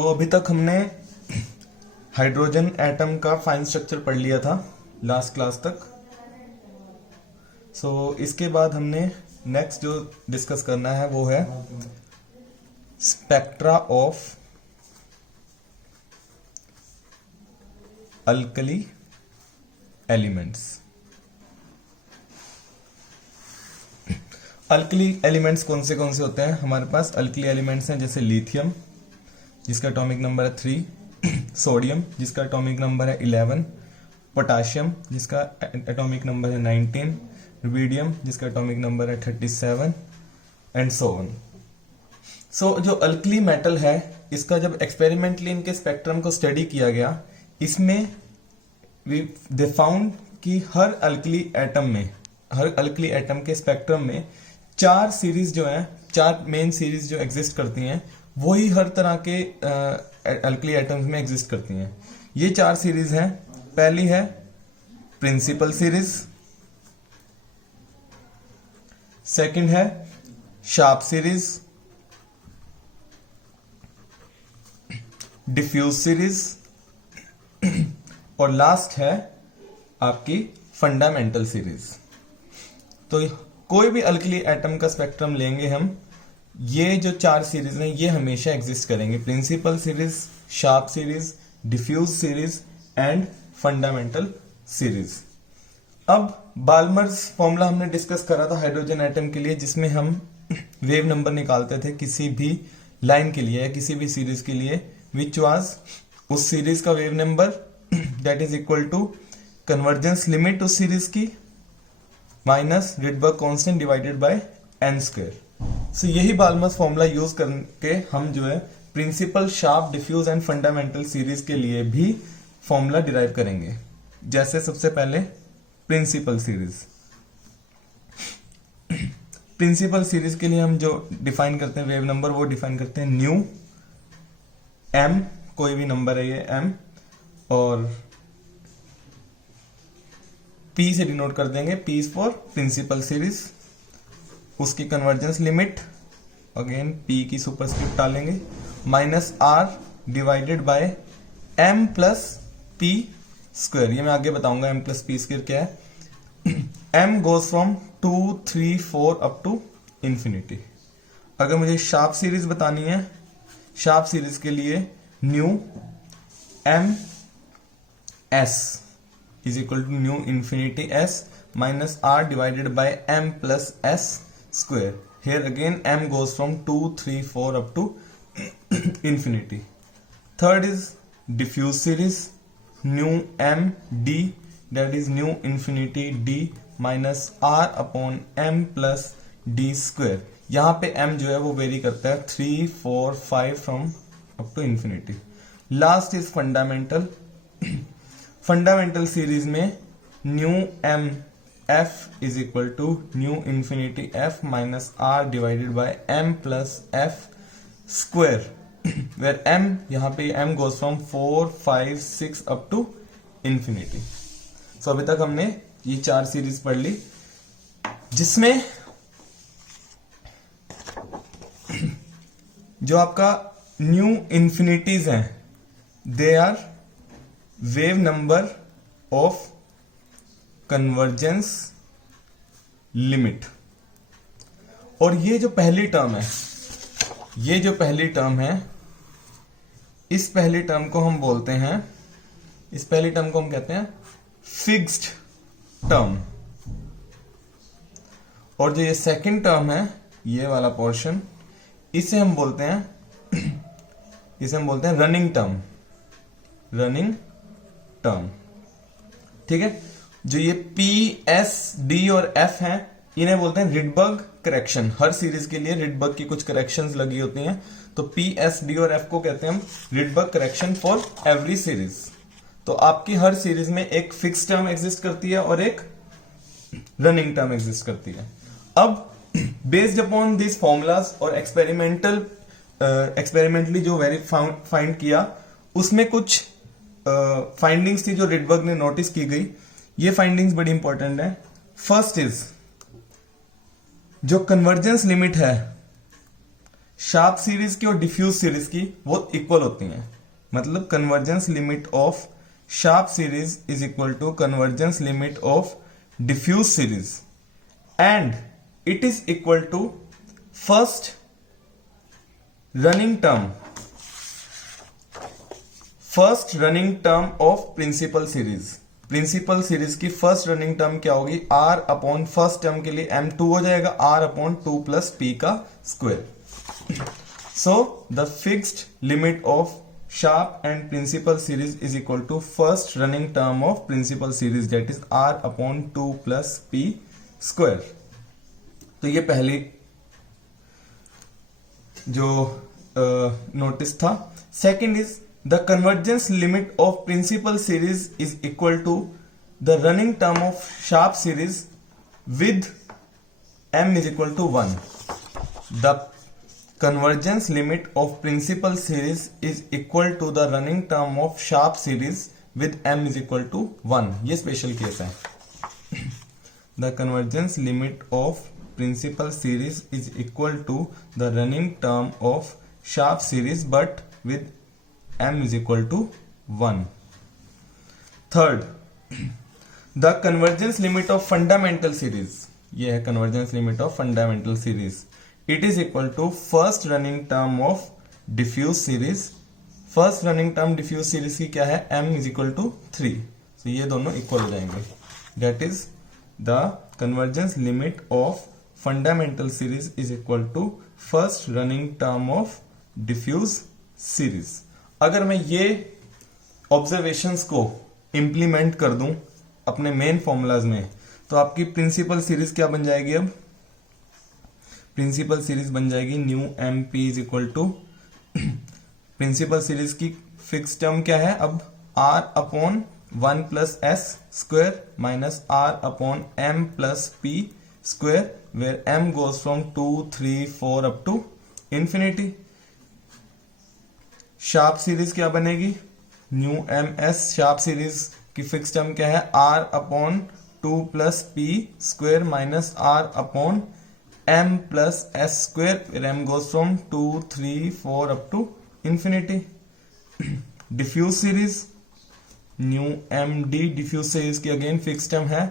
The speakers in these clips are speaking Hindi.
अभी तक हमने हाइड्रोजन एटम का फाइन स्ट्रक्चर पढ़ लिया था लास्ट क्लास तक। इसके बाद हमने नेक्स्ट जो डिस्कस करना है वो है spectra of alkali elements. Alkali elements कौन से होते हैं हमारे पास? अल्कली एलिमेंट्स हैं जैसे लिथियम जिसका एटॉमिक नंबर है 3, सोडियम जिसका एटॉमिक नंबर है 11, पोटाशियम जिसका एटॉमिक नंबर है 19, रुबिडियम जिसका एटॉमिक नंबर है 37 एंड सो ऑन। जो अल्कली मेटल है इसका जब एक्सपेरिमेंटली इनके स्पेक्ट्रम को स्टडी किया गया, इसमें दे फाउंड कि हर अल्कली एटम के स्पेक्ट्रम में 4 सीरीज जो है, 4 मेन सीरीज जो एग्जिस्ट करती हैं वही हर तरह के अल्कली एटम्स में एग्जिस्ट करती हैं। ये 4 सीरीज हैं। पहली है प्रिंसिपल सीरीज, सेकंड है शार्प सीरीज, डिफ्यूज सीरीज और लास्ट है आपकी फंडामेंटल सीरीज। तो कोई भी अल्कली एटम का स्पेक्ट्रम लेंगे हम, ये जो 4 सीरीज हैं ये हमेशा एग्जिस्ट करेंगे। Principal series, sharp series, diffuse series and fundamental series. अब बाल्मर्स फॉर्मूला हमने डिस्कस करा था हाइड्रोजन एटम के लिए, जिसमें हम वेव नंबर निकालते थे किसी भी लाइन के लिए या किसी भी सीरीज के लिए, विच वाज उस सीरीज का wave number that is equal to convergence limit उस सीरीज की minus Rydberg constant divided by n square. यही बाल्मर्स फॉर्मूला यूज करके हम जो है principal, sharp, diffuse and fundamental series के लिए भी फॉर्मूला डिराइव करेंगे। जैसे सबसे पहले प्रिंसिपल सीरीज। प्रिंसिपल सीरीज के लिए हम जो डिफाइन करते हैं वेव नंबर, वो डिफाइन करते हैं न्यू m, कोई भी नंबर है ये m, और p से डिनोट कर देंगे, p is for principal series. उसकी कन्वर्जेंस लिमिट अगेन p की सुपरस्क्रिप्ट डालेंगे minus r divided by m plus p square. ये मैं आगे बताऊंगा m प्लस p स्क्वायर क्या है। m goes from 2, 3, 4 up to infinity. अगर मुझे शार्प सीरीज बतानी है, शार्प सीरीज के लिए nu m s is equal to nu infinity s minus r divided by m plus s square. Here again m goes from 2, 3, 4 up to infinity. Third is diffuse series, nu m d, that is nu infinity d minus r upon m plus d square. यहाँ पे m जो है वो वेरी करता है 3, 4, 5 from up to infinity. Last is fundamental. Fundamental series में nu m f is equal to nu infinity f minus r divided by m plus f square, where m यहाँ पे m goes from 4, 5, 6 up to infinity. अभी तक हमने ये 4 सीरीज पढ़ ली, जिसमें जो आपका न्यू इंफिनिटीज हैं they are wave number of convergence limit. और ये जो पहली टर्म है, इस पहली टर्म को हम बोलते हैं, इस पहली टर्म को हम कहते हैं फिक्स्ड टर्म। और जो ये सेकंड टर्म है, ये वाला पोर्शन, इसे हम बोलते हैं रनिंग टर्म। ठीक है। जो ये P, S, D और F हैं, इन्हें बोलते हैं रिडबर्ग करेक्शन। हर सीरीज के लिए रिडबर्ग की कुछ करेक्शंस लगी होती हैं, तो P, S, D और F को कहते हैं हम Rydberg correction for every series. तो आपकी हर सीरीज में एक फिक्स टर्म एग्जिस्ट करती है और एक रनिंग टर्म एग्जिस्ट करती है। अब बेस्ड अपॉन दिस फॉर्मूलाज और एक्सपेरिमेंटली जो फाइंड किया, उसमें कुछ फाइंडिंग्स थी जो रिडबर्ग ने नोटिस की गई। ये फाइंडिंग्स बड़ी इंपॉर्टेंट है। फर्स्ट इज जो कन्वर्जेंस लिमिट है शार्प सीरीज की और डिफ्यूज सीरीज की वो इक्वल होती हैं, मतलब convergence limit of sharp series is equal to convergence limit of diffuse series and it is equal to first running term of principal series. Principal series की फर्स्ट रनिंग टर्म क्या होगी, r अपॉन फर्स्ट टर्म के लिए m2 हो जाएगा, r अपॉन 2 प्लस p का square. So the fixed limit of sharp and principal series is equal to first running term of principal series that is r upon 2 plus p square. तो ये पहली जो नोटिस था। Second is the convergence limit of principal series is equal to the running term of sharp series with m is equal to 1। The convergence limit of principal series is equal to the running term of sharp series with m is equal to 1। ये स्पेशल केस है। The convergence limit of principal series is equal to the running term of sharp series but with m is equal to 1। Third, the convergence limit of fundamental series, ये है convergence limit of fundamental series, it is equal to first running term of diffuse series। First running term diffuse series की क्या है, m is equal to 3। तो ये दोनों इक्वल हो जाएंगे। That is the convergence limit of fundamental series is equal to first running term of diffuse series। अगर मैं ये ऑब्जर्वेशंस को इंप्लीमेंट कर दूं अपने मेन फॉर्मूलाज में, तो आपकी प्रिंसिपल सीरीज क्या बन जाएगी, अब प्रिंसिपल सीरीज बन जाएगी nu M P is equal to, principal series की फिक्स टर्म क्या है अब, r upon 1 plus S square minus r upon m plus p square where m goes from 2 3 4 up to infinity. Sharp series क्या बनेगी, nu M S sharp series की फिक्स टर्म क्या है, r upon 2 plus p square minus r upon m plus S square, फिर m goes from 2 3 4 up to infinity. Diffuse series nu M D diffuse series की अगेन फिक्स टर्म है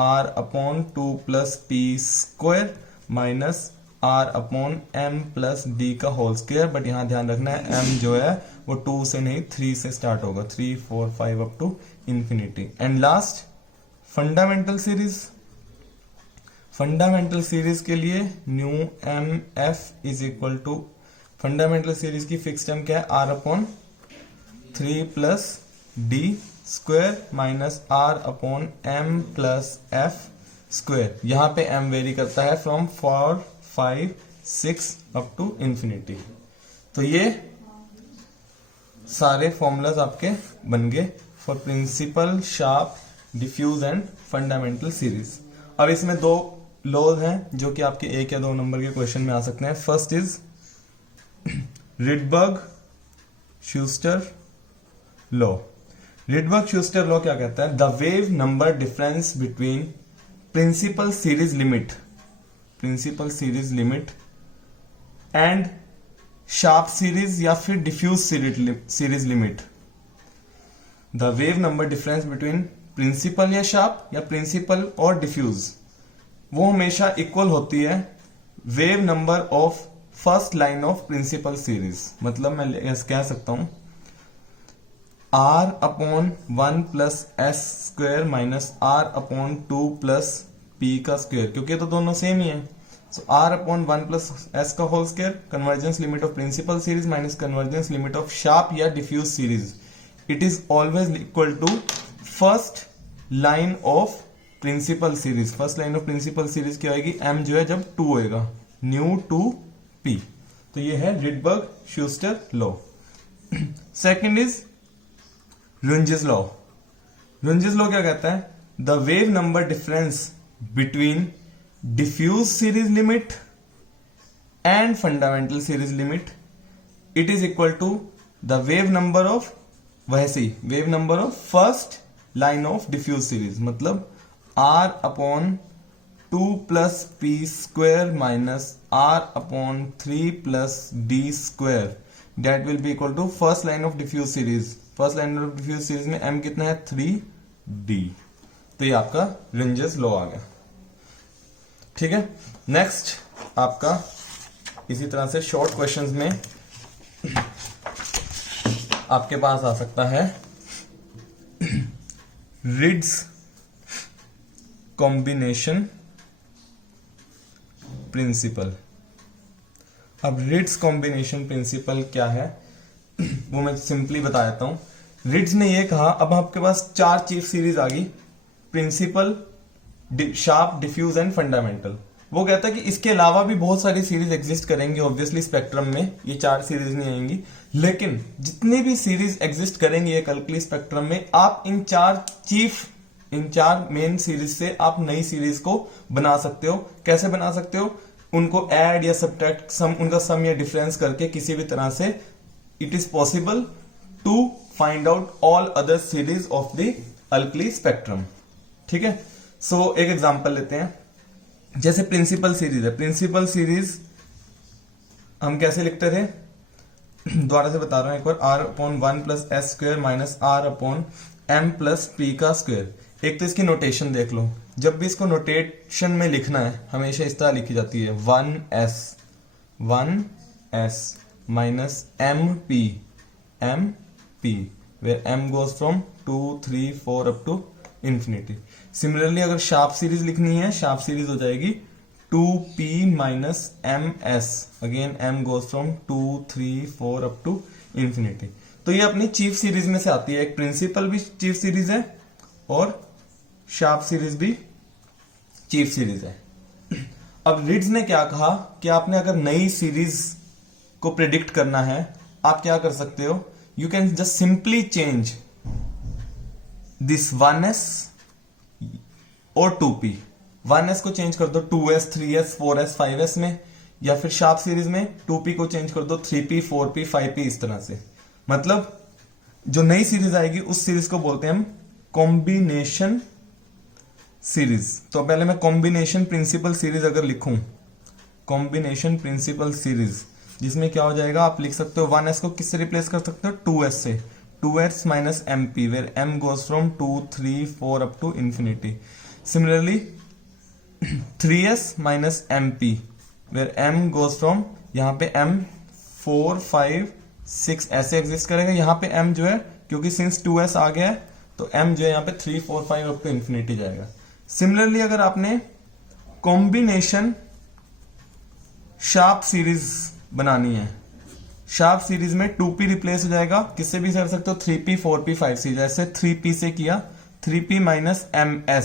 r upon 2 plus p square minus r upon m plus d का होल स्क्वायर, बट यहां ध्यान रखना है m जो है वो 2 से नहीं 3 से स्टार्ट होगा, 3 4 5 up to infinity. And last fundamental series, fundamental series के लिए nu M F is equal to, fundamental series की फिक्स टर्म क्या है, r upon 3 plus D square minus r upon m plus F square. यहां पे m वेरी करता है फ्रॉम 4 5 6 अप टू इंफिनिटी। तो ये सारे फॉर्मूलाज आपके बन गए for principal, sharp, diffuse and fundamental series. अब इसमें दो लॉज हैं जो कि आपके 1 या 2 नंबर के क्वेश्चन में आ सकते हैं। First is Rydberg Schuster law. Rydberg Schuster law क्या कहता है, the wave number difference between principal series limit and sharp series या फिर diffuse series limit. The wave number difference between principal या शार्प या प्रिंसिपल और डिफ्यूज वो हमेशा इक्वल होती है wave number of first line of principal series. मतलब मैं कह सकता हूं r upon 1 plus S square minus r upon 2 plus p का स्क्वायर, क्योंकि तो दोनों सेम ही है। So r upon 1 plus s का whole square, convergence limit of principal series minus convergence limit of sharp या diffuse series, it is always equal to first line of principal series. First line of principal series क्या होगी, m जो है जब 2 होएगा, न्यू 2p। तो ये है Rydberg Schuster law. Second is Runge's law. Runge's law क्या कहता है, the wave number difference between diffuse series limit and fundamental series limit, it is equal to the wave number of, वैसे ही wave number of first line of diffuse series. मतलब r upon 2 plus p square minus r upon 3 plus d square that will be equal to first line of diffuse series. First line of diffuse series में m कितना है 3d। तो ये आपका रेंजेस लॉ आ गया। ठीक है, नेक्स्ट आपका इसी तरह से शॉर्ट क्वेश्चंस में आपके पास आ सकता है रिड्स कॉम्बिनेशन प्रिंसिपल। अब रिड्स कॉम्बिनेशन प्रिंसिपल क्या है वो मैं सिंपली बता देता हूं। रिड्स ने ये कहा, अब आपके पास 4 चीफ सीरीज आ गई, principal, sharp, diffuse and fundamental. वो कहता है कि इसके अलावा भी बहुत सारी सीरीज एग्जिस्ट करेंगी ऑब्वियसली स्पेक्ट्रम में, ये 4 सीरीज नहीं आएंगी, लेकिन जितनी भी सीरीज एग्जिस्ट करेंगी एक अल्कली स्पेक्ट्रम में, आप इन 4 मेन सीरीज से आप नई सीरीज को बना सकते हो। कैसे बना सकते हो? उनको ऐड या सब्ट्रैक्ट, उनका सम या डिफरेंस करके किसी भी तरह से it is possible to find out all other series of the alkali spectrum. ठीक है, सो एक एग्जांपल लेते हैं। जैसे प्रिंसिपल सीरीज है, प्रिंसिपल सीरीज हम कैसे लिखते थे, दोबारा से बता रहा हूं एक बार, r upon 1 plus S square minus r upon m plus P का स्क्वायर। एक तो इसकी नोटेशन देख लो, जब भी इसको नोटेशन में लिखना है हमेशा इस तरह लिखी जाती है 1s minus mp where m goes from 2 3 4 up to infinity। Similarly अगर शार्प सीरीज लिखनी है, शार्प सीरीज हो जाएगी 2p minus ms, again m goes from 2 3 4 up to infinity। तो ये अपनी चीफ सीरीज में से आती है। एक प्रिंसिपल भी चीफ सीरीज है और शार्प सीरीज भी चीफ सीरीज है। अब रिड्स ने क्या कहा कि आपने अगर नई सीरीज को प्रिडिक्ट करना है, आप क्या कर सकते हो, you can just simply change this 1s और 2p। 1s को चेंज कर दो 2s 3s 4s 5s में, या फिर शार्प सीरीज में 2p को चेंज कर दो 3p 4p 5p, इस तरह से। मतलब जो नई सीरीज आएगी उस सीरीज को बोलते हैं हम कॉम्बिनेशन सीरीज। तो पहले मैं कॉम्बिनेशन प्रिंसिपल सीरीज अगर लिखूं, कॉम्बिनेशन प्रिंसिपल सीरीज, जिसमें क्या हो जाएगा, आप लिख सकते हो 1s को किससे रिप्लेस कर सकते हो, 2s से, 2s minus mp where m goes from 2 3 4 up to infinity। Similarly 3s minus mp where m goes from, यहाँ पे m 4 5 6 ऐसे एग्जिस्ट करेगा, यहाँ पे m जो है क्योंकि सिंस 2s आ गया है तो m जो है यहाँ पे 3 4 5 up to infinity जाएगा। सिमिलरली अगर आपने कॉम्बिनेशन शार्प सीरीज बनानी है, शार्प सीरीज में 2p रिप्लेस हो जाएगा, किससे भी कर सकते हो 3p 4p 5c। जैसे 3p से किया 3p माइनस ms,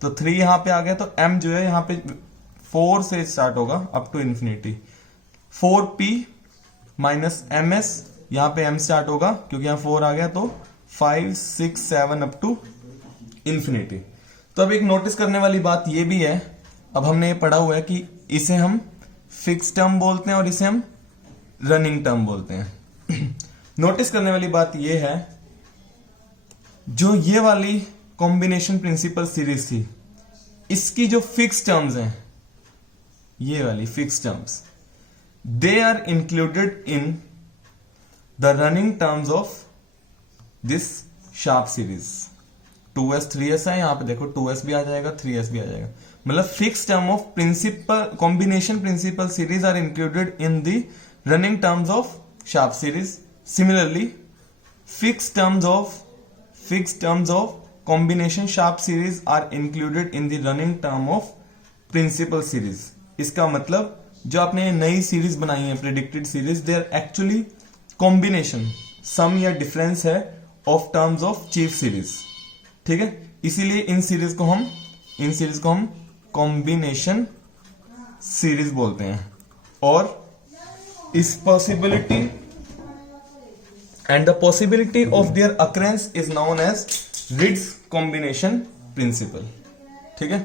तो 3 यहां पे आ गया तो m जो है यहां पे 4 से स्टार्ट होगा up to infinity. 4p minus ms, यहां पे m स्टार्ट होगा क्योंकि यहां 4 आ गया, तो 5 6 7 अप टू इंफिनिटी। तो अब एक नोटिस करने वाली बात ये भी है, अब हमने ये पढ़ा हुआ है कि इसे हम फिक्स टर्म बोलते हैं और इसे हम रनिंग टर्म बोलते हैं। नोटिस करने वाली बात ये है, जो ये वाली कॉम्बिनेशन प्रिंसिपल सीरीज थी, इसकी जो फिक्स टर्म्स हैं, ये वाली fix terms, they are included in the running terms of this sharp series. 2s 3s है, यहां पे देखो 2s भी आ जाएगा 3s भी आ जाएगा। मतलब fix term of principal combination principal series are included in the running terms of sharp series. Similarly fix terms of combination sharp series are included in the running term of principal series. इसका मतलब जो आपने नई सीरीज बनाई है predicted series, they are actually combination, sum या डिफरेंस है of terms of chief series. ठीक है, इसीलिए इन सीरीज को हम कॉम्बिनेशन सीरीज बोलते हैं। और इस possibility and the possibility of their occurrence is known as Ritz combination principle. ठीक है।